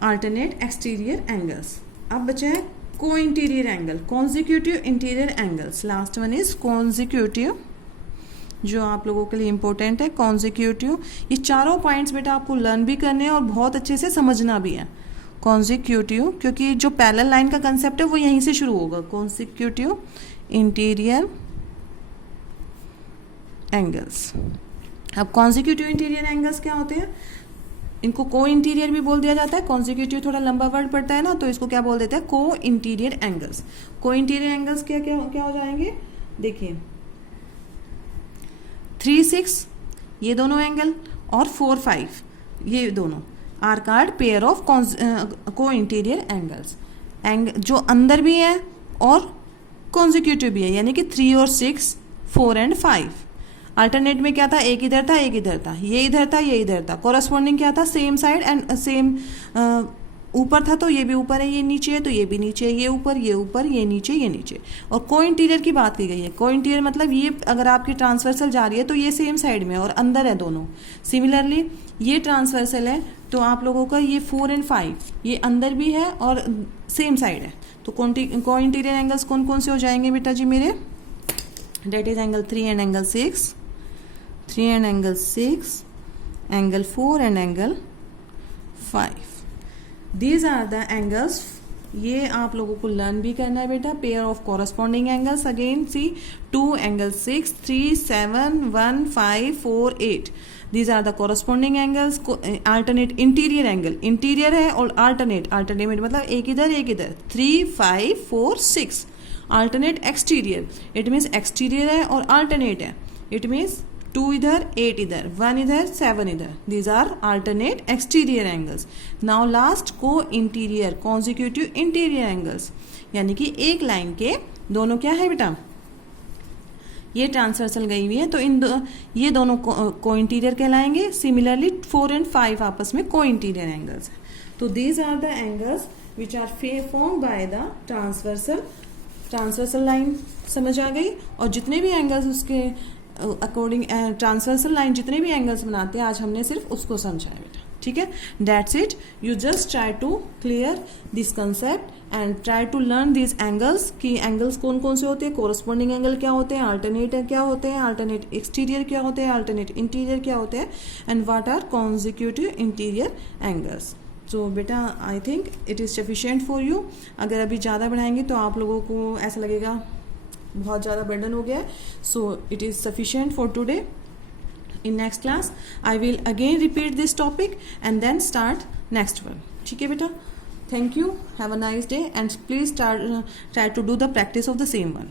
alternate exterior angles. अब बचा है को interior angle, consecutive interior angles. Last one is consecutive, जो आप लोगों के लिए इंपॉर्टेंट है, कॉन्जिक्यूटिव। ये चारों पॉइंट्स बेटा आपको लर्न भी करने हैं और बहुत अच्छे से समझना भी है। कॉन्जिक्यूटिव, क्योंकि जो पैरेलल लाइन का कंसेप्ट है वो यहीं से शुरू होगा। Consecutive interior angles. अब कॉन्जिक्यूटिव इंटीरियर एंगल्स क्या होते हैं? इनको को इंटीरियर भी बोल दिया जाता है। कॉन्जिक्यूटिव थोड़ा लंबा वर्ड पड़ता है ना, तो इसको क्या बोल देते हैं? को इंटीरियर एंगल्स। को इंटीरियर एंगल्स क्या क्या क्या हो जाएंगे? देखिए 3-6 ये दोनों एंगल और 4-5 ये दोनों आर कार्ड पेयर ऑफ को इंटीरियर एंगल्स। जो अंदर भी है और कॉन्जिक्यूटिव भी है, यानी कि 3 और 6, 4 एंड 5। अल्टरनेट में क्या था? एक इधर था, एक इधर था, ये इधर था, ये इधर था। कॉरस्पॉन्डिंग क्या था? Same side and same. ऊपर था तो ये भी ऊपर है, ये नीचे है तो ये भी नीचे है, ये ऊपर, ये नीचे, ये नीचे। और को इंटीरियर की बात की गई है। को इंटीरियर मतलब ये अगर आपकी ट्रांसवर्सल जा रही है तो ये सेम साइड में और अंदर है दोनों। सिमिलरली ये ट्रांसवर्सल है तो आप लोगों का ये 4 एंड 5 ये अंदर भी है और सेम साइड है। तो को इंटीरियर एंगल्स कौन कौन से हो जाएंगे बेटा जी मेरे? That is angle 3 and angle 6, 3 and angle 6, angle 4 and angle 5. These are the angles. ये आप लोगों को लर्न भी करना है बेटा। Pair of corresponding angles again see 2 angle 6, 3, 7, 1, 5, 4, 8. These are the corresponding angles. Alternate interior angle, interior है और alternate मतलब एक इधर 3, 5, 4, 6. Alternate exterior, it means exterior है और alternate है, it means 2 इधर 8 इधर 1 इधर 7 इधर। These are alternate exterior angles. Now last को इंटीरियर कॉन्जिक्यूटिव इंटीरियर एंगल्स, यानी कि एक लाइन के दोनों क्या है बेटा? ये ट्रांसवर्सल गई हुई है तो ये दोनों को इंटीरियर कहलाएंगे। सिमिलरली 4 एंड 5 आपस में को इंटीरियर एंगल्स है। तो these are the angles which are form by the transversal line. समझ आ गई? और जितने भी एंगल्स उसके अकॉर्डिंग ट्रांसवर्सल लाइन जितने भी एंगल्स बनाते हैं आज हमने सिर्फ उसको समझा है बेटा। ठीक है, that's it. You just try to clear this concept and try to learn this angles कि एंगल्स कौन कौन से होते हैं, कोरस्पॉन्डिंग एंगल क्या होते हैं, अल्टरनेट क्या होते हैं, अल्टरनेट एक्सटीरियर क्या होते हैं, अल्टरनेट इंटीरियर क्या होते हैं, and what are consecutive interior angles. तो बेटा I think it is sufficient for you. अगर अभी ज़्यादा बढ़ाएंगे तो आप लोगों को ऐसा लगेगा बहुत ज़्यादा बर्डन हो गया है। So it is sufficient for today. In next class I will again repeat this topic and then start next one. ठीक है बेटा, thank you, have a nice day and please try to do the practice of the same one.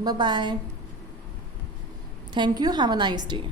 Bye bye, thank you, have a nice day.